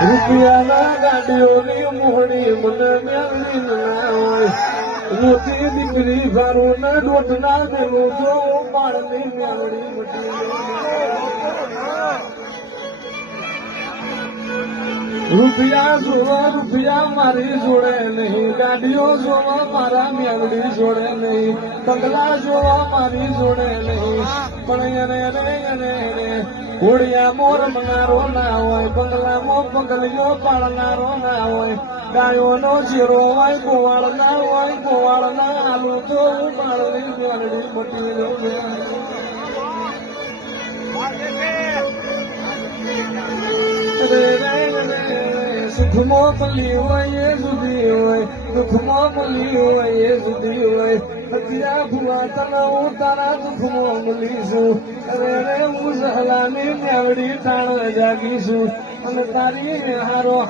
રૂપિયાના ગાડીઓની મોહડી મને મેળવી ના હોય મોટી દીકરી સારું ને દોઢ ના દેવું જો પાડની મેળવી મટી રૂપિયા જોવા રૂપિયા મારી જોડે નહીં ગાડીઓ જોવા મારા મેળવી જોડે નહીં બંગલા જોવા મારી જોડે નહીં પણ એને ઘોડિયા મોર મનારો ના હોય બંગલામાં બંગલીઓ પાડનારો ના હોય ગાયોનો ચીરો હોય ગોવાળ ના હોય ગોવાળ ના આલુ તો પાડની મેળવી મટી સુખમાં પલી હોય એ જુદી હોય દુઃખમાં પલી હોય એ જુદી હોય અત્યા ભુવા તને હું તારા દુઃખમાં મળીશું અરે હું સહલાની મેવડી ટાણ જાગીશું અને તારી હારો